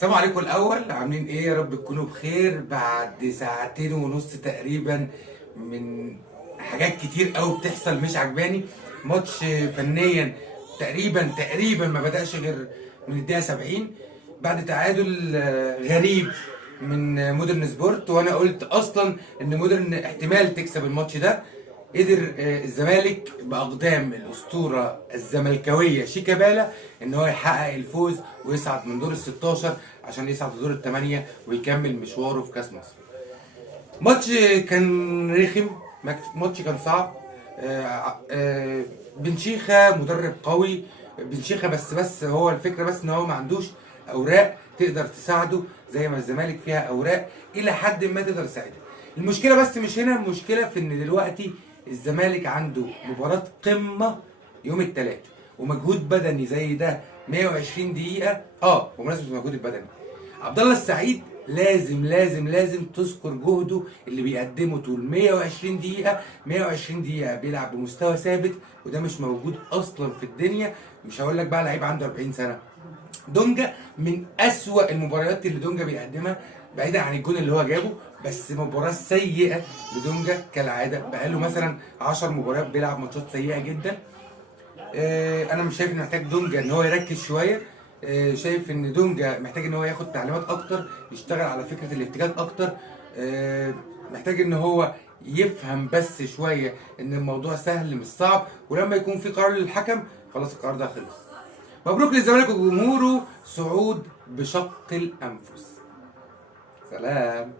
السلام عليكم. الاول عاملين ايه؟ يا رب تكونوا بخير بعد ساعتين ونص تقريبا من حاجات كتير قوي بتحصل مش عجباني. ماتش فنيا تقريبا ما بدأش غير من الدقيقة 70 بعد تعادل غريب من مودرن سبورت. وانا قلت اصلا ان مودرن احتمال تكسب الماتش ده. قدر الزمالك باقدام الاسطوره الزملكاويه شيكابالا ان هو يحقق الفوز ويصعد من دور ال 16 عشان يصعد لدور الثمانيه ويكمل مشواره في كاس مصر. ماتش كان رخم، ماتش كان صعب. بن شيخة مدرب قوي. بن شيخة بس هو الفكره بس ان هو ما عندوش اوراق تقدر تساعده زي ما الزمالك فيها اوراق الى حد ما تقدر تساعدها. المشكله بس مش هنا، المشكله في ان دلوقتي الزمالك عنده مباراه قمه يوم الثلاث ومجهود بدني زي ده 120 دقيقه. بمناسبه المجهود البدني، عبد الله السعيد لازم تذكر جهده اللي بيقدمه طول 120 دقيقة. 120 دقيقة بيلعب بمستوى ثابت وده مش موجود أصلا في الدنيا. مش هقول لك بقى لعيب عنده 40 سنة. دونجا من أسوأ المباريات اللي دونجا بيقدمها، بعيدا عن الجون اللي هو جابه، بس مباراة سيئة لدونجا كالعادة. بقاله مثلا 10 مباريات بيلعب ماتشات سيئة جدا. انا مش شايف ان محتاج دونجا ان هو يركز شويه. شايف ان دونجا محتاج ان هو ياخد تعليمات اكتر، يشتغل على فكره الافتكاك اكتر. محتاج ان هو يفهم بس شويه ان الموضوع سهل مش صعب، ولما يكون في قرار للحكم خلاص القرار ده خلص. مبروك للزمالك وجمهوره صعود بشق الانفس. سلام.